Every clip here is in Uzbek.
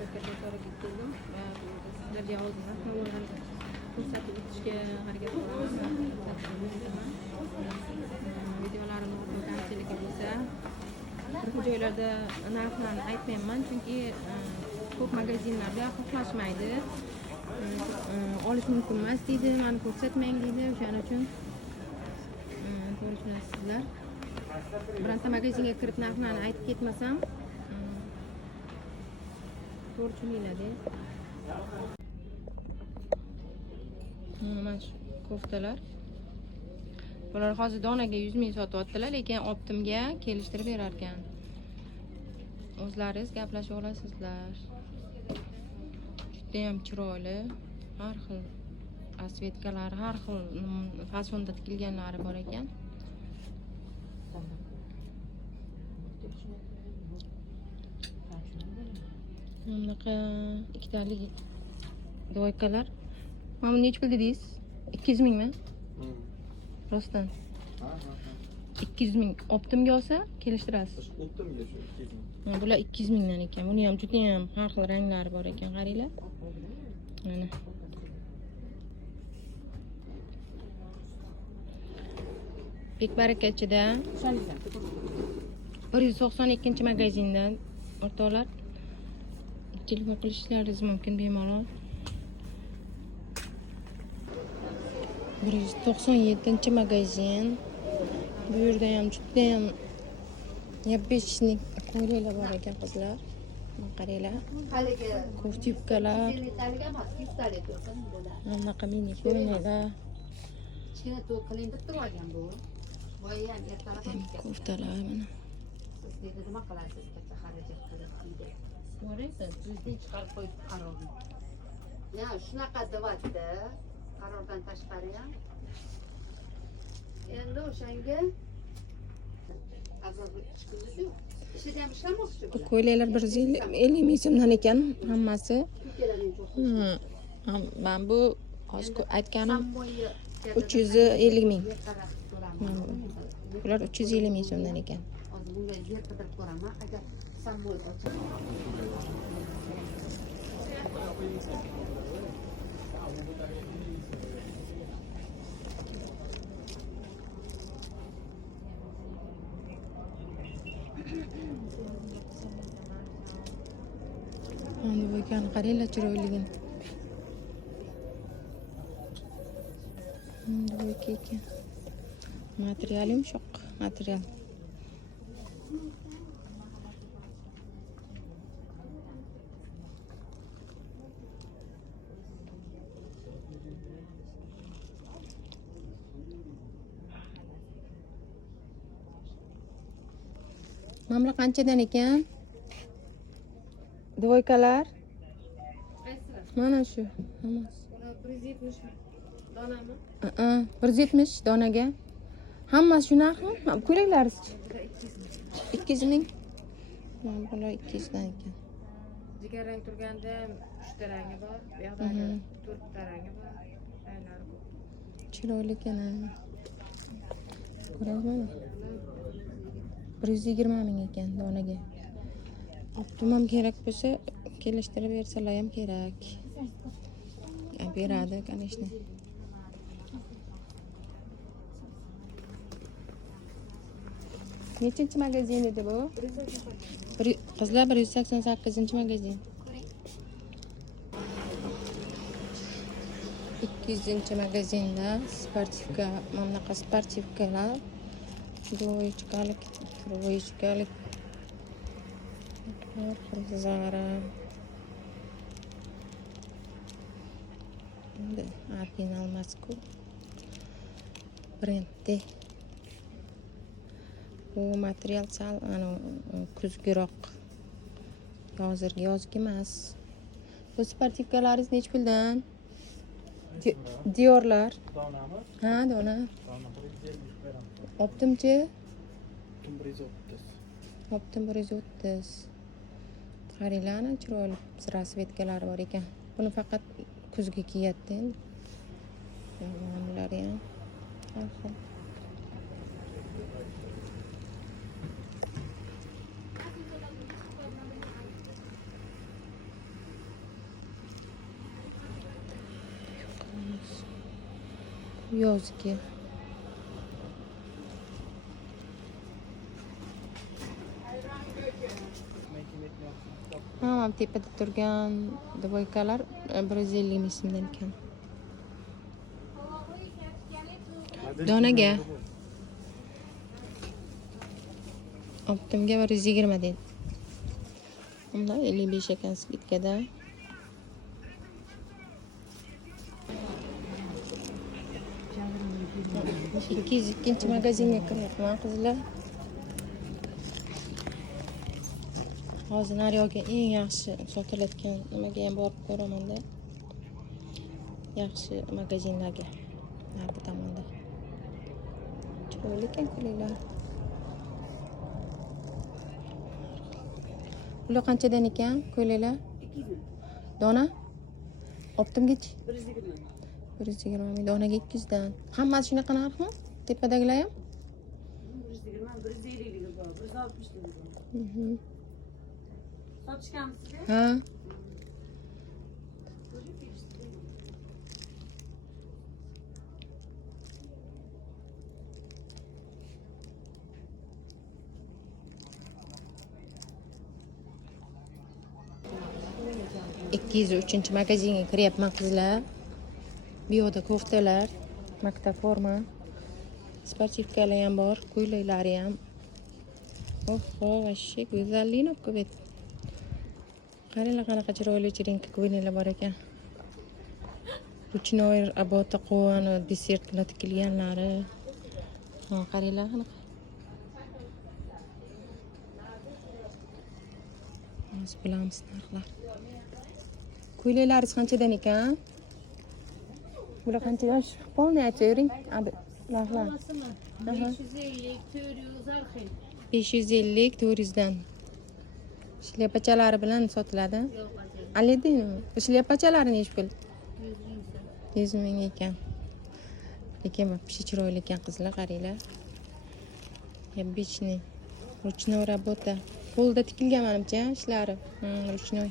So'rab keldim va sizlarga oldin narx-navolarni ko'rsatib o'tishga harakat qilaman. Videolarimni orqa kamchiligi bo'lsa, bir joylarda narxlarni aytmayman, chunki ko'p magazinlarda xohlashmaydi. Olish mumkin emas deydi, mani ko'rsatmang deydi. O'shaning uchun to'g'ri tushunasizlar. Bironta magazinga kirib narxlarni aytib ketmasam, to'g'ri tushuniladi. Mana shu koftalar. Bular hozir donaga 100 ming sotyaptilar, lekin optimga kelishtirib berar ekan. O'zlaringiz gaplashib olasizlar. Juda ham chiroyli, har xil asvetkalar, har xil fasonda tikilganlari bor ekan. Bunaqa ikkitalik doykalar. Mana buni nechta dedingiz? 200 mingmi? Rostdan. 200 ming. Optimga olsa kelishtirasiz. Optimga shu 200 ming. Bular 200 mingdan ekan. Buni ham juda ham har xil ranglari bor ekan, qaranglar. Mana. Bekbarakachida 192-magazindan o'rtoqlar telefon qilishlaringiz mumkin bemalol. 197-magazin. Bu yerda ham juda ham yapechnik ko'ylaklar bor ekan qizlar. Qaranglar. Koftipkalar. Bunaqa mini ko'ylaklar. Koftalar mana. Nima qilasiz? Katta xarajat qilib deydi. So'raysiz, bizning chiqarib qo'yib qarorni. Ya, shunaqa deyapti. Qarordan tashqari ham. Endi o'shanga azob chiqdi-ku. Ishida ham ishlamoqchi Bu ko'ylaklar 150 ming so'mdan ekan hammasi. Men bu hozir aytganim 350 ming. Bular 350 ming so'mdan ekan. Hozir bunga yer qidirib ko'raman. Agar samoy ochib Mana bu ekan, qaranglar chiroyligini. Bu ekan. Material yumshoq, material. Mana qanchadan ekan? Dvoykalar. Mana shu. Hammasi. 170 donami? 170 donaga. Hammasi shu narxmi? Ko'ylaklaringiz 200 ming. Mana bular 200 dan ekan. Jigarrang turganda 3 ta rangi bor, bu yoqda 4 ta rangi bor. Ranglari bor. Chiroyli ekan. Ko'rasizmi? 120 ming ekan donaga. Optimum kerak bo'lsa, kelishtirib bersalar ham kerak. Beradi, конечно. Nechinchi magazin edi bu? Qizlar 188-magazin. 200-magazinda sportivka, mana bunaqa sportivkalar. Doychkalik, troychkalik. Zara. Endi original masku. Brendde. Bu material sal kuzgiroq. Hozirgi yozgi emas. Bu sportivkalaringiz nech puldan? Diorlar. Donami? Ha, dona. Dona 150 beraman. Optimchi? 130. Optim 130. Qaranglar, chiroyli rasvetkalari bor ekan. Buni faqat kuzga kiyadi endi. Bular ham har xil. Yozgi. Mana tepada turgan dvoykalar 150 ming so'mdan ekan. Donaga optimga 120 dedi. Bunda 55 ekan skitkada. ikkinchi magazinga kiryapman qizlar. Hozir naryoga eng yaxshi sotilayotgan nimaga ham borib ko'raman-da. Yaxshi magazinlarga. Nargi tomonda. Chiroyli ekan ko'ylaklar. Bular qanchadan ekan ko'ylaklar? 200. Dona? Optimgachi? 120. 120 ming. Donaga 200 dan. Hammasi shunaqa narxmi? Tepadagilar ham? 120, 150 bor, 160 bor. Sotishganmisiz? Ha. ...203 magazinga kiryapman qizlar. Bu yoqda koftalar, maktab forma, sportivkalar ham bor, ko'ylaklari ham. Oho, vashshe go'zallikni olib kelib. Qaranglar qanaqa chiroyli chirinka ko'ylaklar bor ekan. Ruchnoy abota qovani desertlar tikilganlari. Ha, qaranglar qanaqa. Biz bilamiz narxlar. Ko'ylaklaringiz qanchadan ekan? Bular qanchadan? Polni aytavering. Abi, narxlar. 550, 400 arxil. 550, 400 dan. Shlyapachalari bilan sotiladi. Yo'q, hozir. Aledinmi? Shlyapachalari nechi pul? 100 ming. 100 ming ekan. Lekin вообще chiroyli ekan qizlar, qaranglar. Neобычный. Ruchnoy работа. Qo'lda tikilgan menimcha ishlari. Ruchnoy.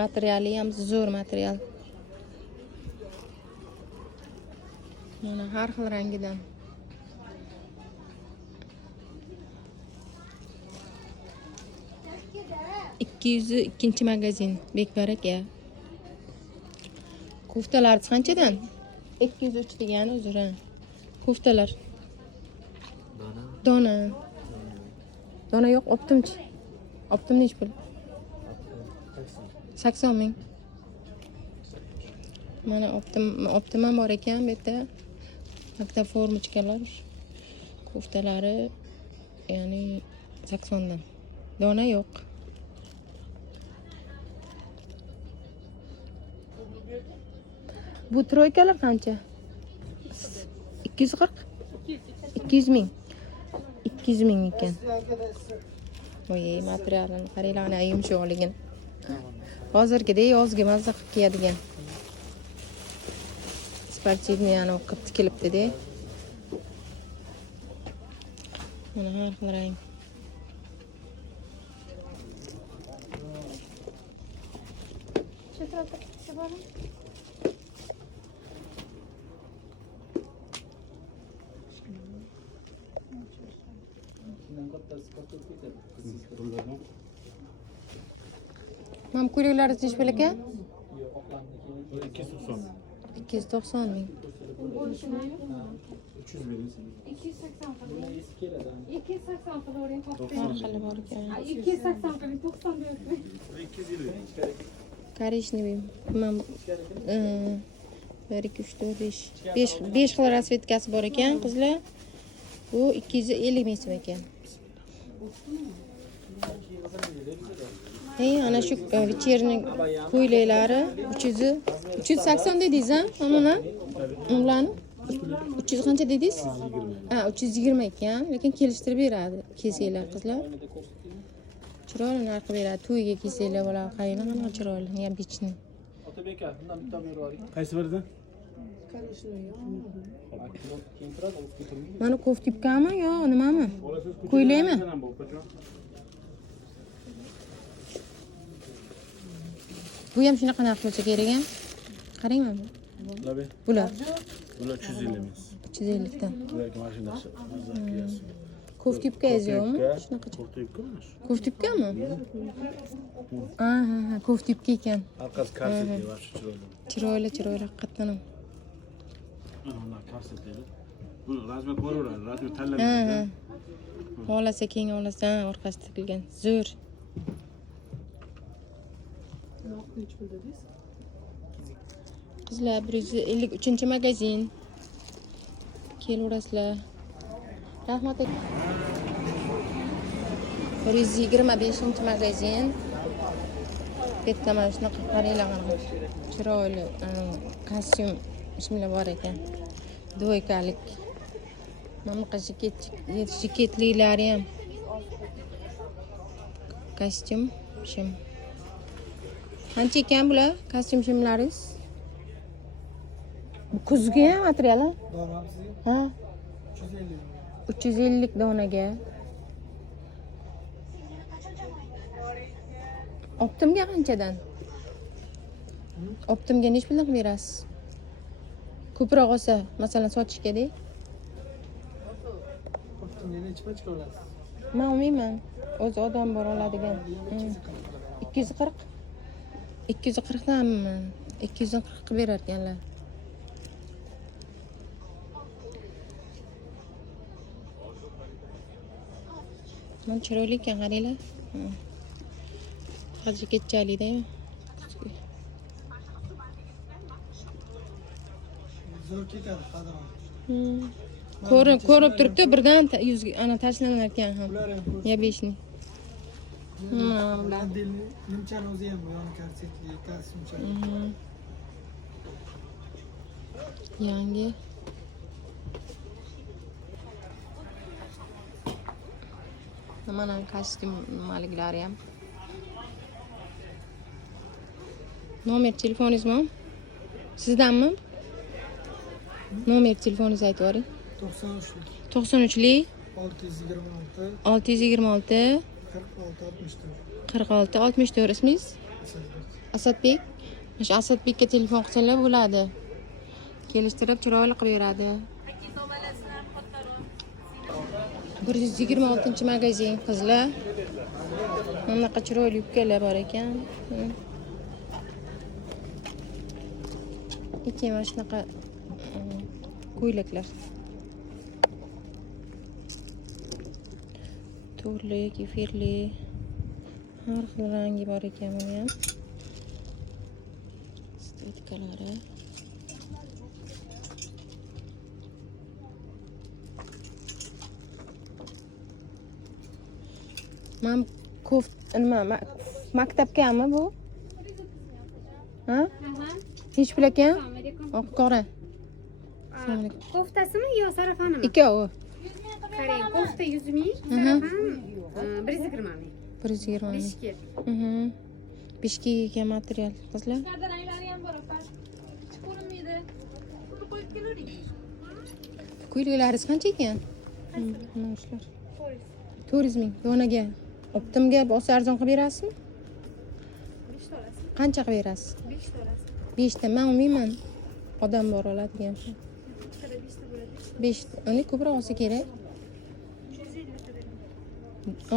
Materiali ham zo'r material. Mana har xil rangidan. ...202 magazin. Bekbar aka. Koftalar qanchadan? 203 degan uzr. Koftalar. Dona. Dona yo'q, optimchi. Optim nechi pul? 80 ming. Mana optim ham bor ekan bu yerda. Maktab formachikalari. Koftalari ya'ni 80 dan. Dona yo'q. Bu troykalar qancha? 240? 200 ming. 200 ming ekan. Voy, materialini qaranglar, ana yumshoqligini. Hozirgidek yozgi mazza qilib kiyadigan. Sportivniy ana qilib tikilibdi-da. Mana har xil rang. Mam ko'ylaklari nechi pul ekan? 290 ming. 280 qilavering. Har xili bor ekan. 280 qiling, 90 berdim. Коричневый. Mam 1 2 3 4 5 5 xil rasvetkasi bor ekan, qizlar. Bu 250 ming so'm ekan. Hey, ana shu вечерний ko'ylaklari 380 dedingiz-a? Mana ularni 300 qancha dedingiz? Ha, 320 ekan, lekin kelishtirib beradi. Kelsanglar qizlar. Chiroyli narx beradi. To'yga kelsanglar bo'lar, qaranglar qanaqa chiroyli, neobычный. Otabek aka, bundan bitta olib yuboring. Qaysi biridan? Mana koftipkami yo nimami? Ko'ylakmi? Bu ham shunaqa narx bo'lsa kerak ham. Qarang mana. Tabii. Bular Bunlar 350'miz. 350 dan. Bularki mashinasi. Zakiyasi. Koftipka yozyapmi? Shunaqacha. Koftipkamish. Koftipkami? Ha, koftipka ekan. Arkasi korsetli var şu chiroyli. Chiroyli haqiqatdan ham. Ular korsetli. Bu razmer ko'raveradi, razmer Ha, tanlanadi. ha. Xohlasa keng olasa, orqasi tikilgan. Zo'r. Qizlar 153-magazin. Kelaverasizlar. Rahmat aka. 125-magazin. Bitta mana shunaqa qaranglar. Chiroyli kostyum shimlar bor ekan. Do'ykalik. Mana bunaqa jiketliklari ham. Kostyum shim. Qancha ekan bular? Kostyum shimlaringiz? Bu kuzgi ham materiali? Ha? 350 donaga. Optimga qanchadan? Optimga nech puldan qilib berasiz? Ko'proq olsa, masalan, sotishga-da. Men olmayman. O'z odam bor oladigan. 240. 240 danmi? 240 qilib berar ekanlar. Mana chiroyli ekan, qaranglar. Hozir ketchalikda-mi? Zo'r ketadi qadam. Ko'rib turibdi, birdan yuzga ana tashlanar ekan ham. Ular ham ko'rsin. Ya 5 ni. Modelni nimchani o'zi ham yon korsetli, kostyumcha. Yangi. Mana kostyum nimaliklari ham. Nomer telefoningizmi? Sizdanmi? Nomer telefoningizni aytib yuboring. 93lik 93lik 626 626 46 64. 46 64. Ismingiz? Asadbek. Mana Asadbekka telefon qilsangiz bo'ladi. Kelishtirib chiroyli qilib beradi. 126-magazin qizlar. Mana bunaqa chiroyli yubkalar bor ekan. Ikki mana shunaqa ko'ylaklar. Turli, kefirli, har xil rangi bor ekan buni ham. Stetkalari. Men nima maktabgami bu? Ha? Hech pul ekan? Oq qora. Koftasimi yo sarafanimi? Ikkovi. Qarang, kofta 100 ming, sarafan 120 ming. 120 ming. Beshki. Beshki ekan material qizlar. Ranglari ham bor, opa. Ko'rinmaydi. Pul qo'yib kelavering. Ko'ylaklaringiz qancha ekan? Mana shular. 400 ming donaga. Optimga bo'lsa arzon qilib berasizmi? 5 ta olasiz. Qancha qilib berasiz? 5 ta olasiz. 5 ta. Men olmayman. Odam bor oladigan. 5 ta bo'ladi. 5. Uni ko'proq olsa kerak. 150 ta bering.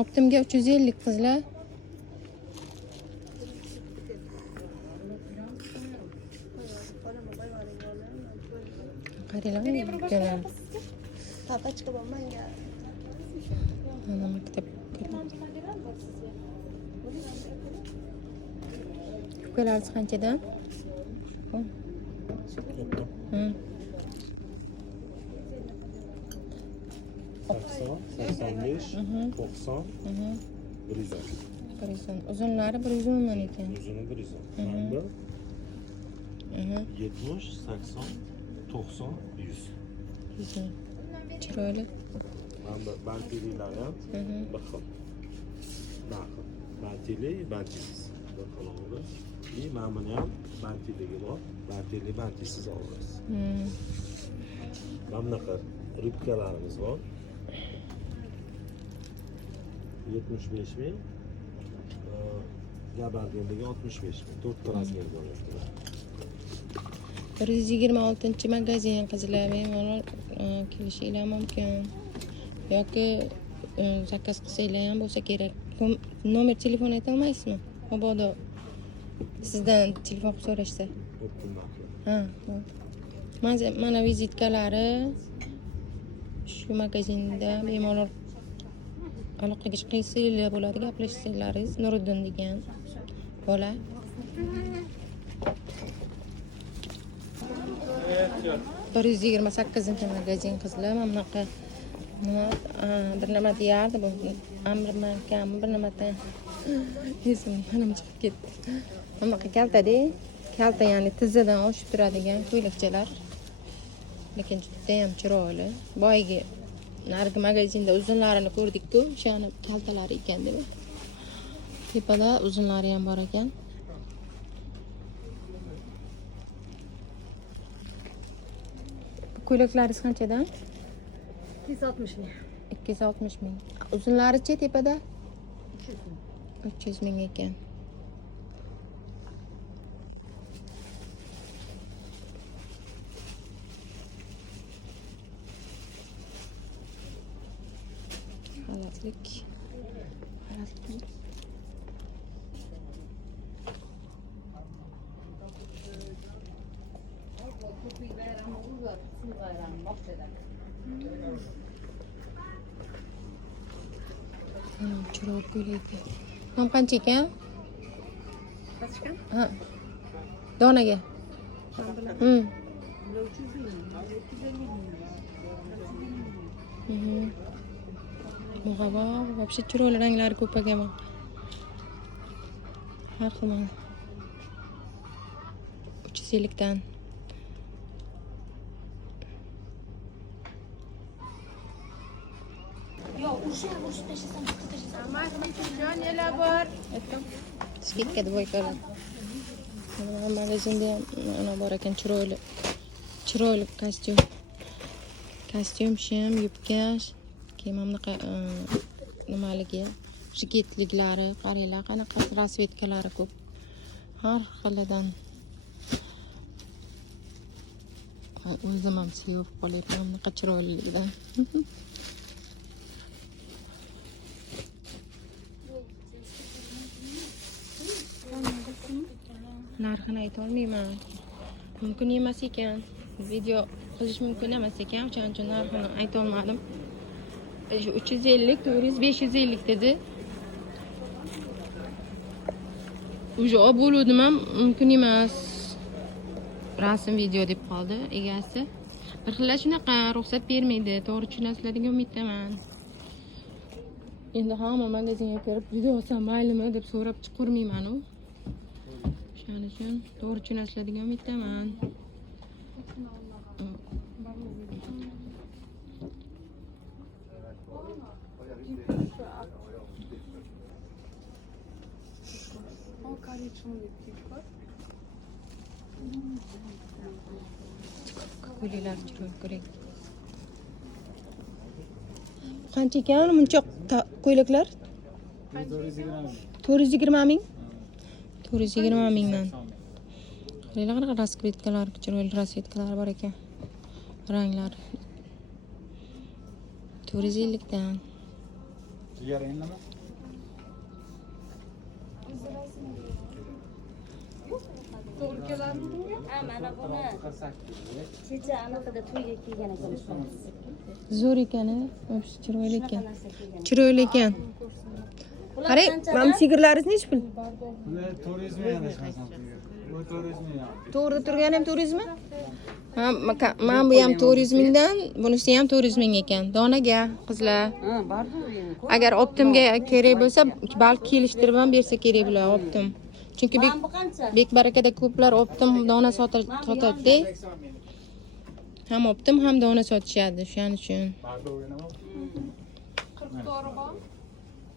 Optimga 350 qizlar. Qaranglar. Tapachka bo'lmanga. Mana maktab. Ukalarsiz qanchadan? Hı. 85, 90, 110. 110. Uzunlari 110 dan ekan. Uzuni 110. Mana bu 70, 80, 90, 100. Güzel. Chiroyli. Mana bu bantililar ham bir xil. Narxi. Bantili, bantilisiz. Bir xil oladi. И mana buni ham bantiligi bor. Bantili, bantilisiz olasiz. Mana bunaqa ribkalarimiz bor. 75 ming. Gabardinligi 65 ming. 4 ta razmer bor. 126-magazin qizlar bemalol kelishinglar mumkin. Yoki zakaz qilsanglar ham bo'lsa kerak. Nomer telefon aytolmaysizmi? Mabodo sizdan telefon qilib so'rashsa. Ha, mana vizitkalari shu magazinda bemalol aloqaga chiqsanglar bo'ladi, gaplashsanglaringiz. Nuriddin degan bola. Bir 128 magazin qizlar. Mana bunaqa bir nima deyardi bu. Amrman kam bir nimada. Esim hanam chiqib ketdi. Mana bunaqa kaltada, kalta ya'ni tizidan oshib turadigan ko'ylakchalar. Lekin juda ham chiroyli. Boyagi narigi magazinda uzunlarini ko'rdik-ku, o'shani kaltalari ekan deb. Tepada uzunlari ham bor ekan. Ko'ylaklaringiz qanchadan? 260 ming. 260 ming. Uzunlarichi tepada? 300 ming ekan. Xalatlik. Chiroq ko'ylak. Ham qancha ekan? Qachon? Ha. Donaga. Muhaba, вообще chiroyli ranglari ko'p ekan. Har xil. 350 dan. Skidga voy ko'rdim. Mana magazinda ana bor ekan chiroyli kostyum. Kostyum, shim, yubka, keyin mana bunaqa nimaligi, jigitliklari, qaranglar, qanaqa rasvetkalari ko'p. Har xilidan. O'zim ham sevib qolyapman bunaqa chiroylilikdan. Narxini ayta olmayman. Mumkin emas ekan. Video qizish mumkin emas ekan. O'shaning uchun narxini ayta olmadim. 350, 400, 550 dedi. Uje olib bo'ldim ham mumkin emas. Rasm video deb qoldi egasi. Bir xillar shunaqa ruxsat bermaydi. To'g'ri tushunasizlar degan umiddaman. Endi hamma magazinga kirib video olsam maylimi deb so'rab chiqurmayman u. Shuning uchun to'g'ri tushunasizlar degan umiddaman. Ko'ylaklar chiroyli ko'rak. Qancha ekan munchoq ko'ylaklar? 420 ming. 420 mingdan. Qaranglar qanaqa raskvetkalar, chiroyli raskvetkalar bor ekan. Ranglar. 450 dan. Jigaringlarmi? Ha, mana buni kecha anaqada to'yga kiygan ekanmiz. Zo'r ekan, chiroyli ekan. Chiroyli ekan. Qarang, mana sigirlaringiz nechi pul? 400 ming yarashmasan. Bu 400 ming. To'g'ri turgani ham 400 mi? Ha, mana bu ham 400 mingdan, bunisi ham 400 ming ekan. Donaga, qizlar. Ha, bordi endi. Agar optimga kerak bo'lsa, balki kelishtirib ham bersa kerak bular optim. Chunki Bu qancha? Bek barakada ko'plar optim dona sotadi. Ham optim ham dona sotishadi, shuning uchun.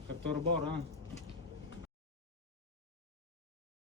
40 bor, ha?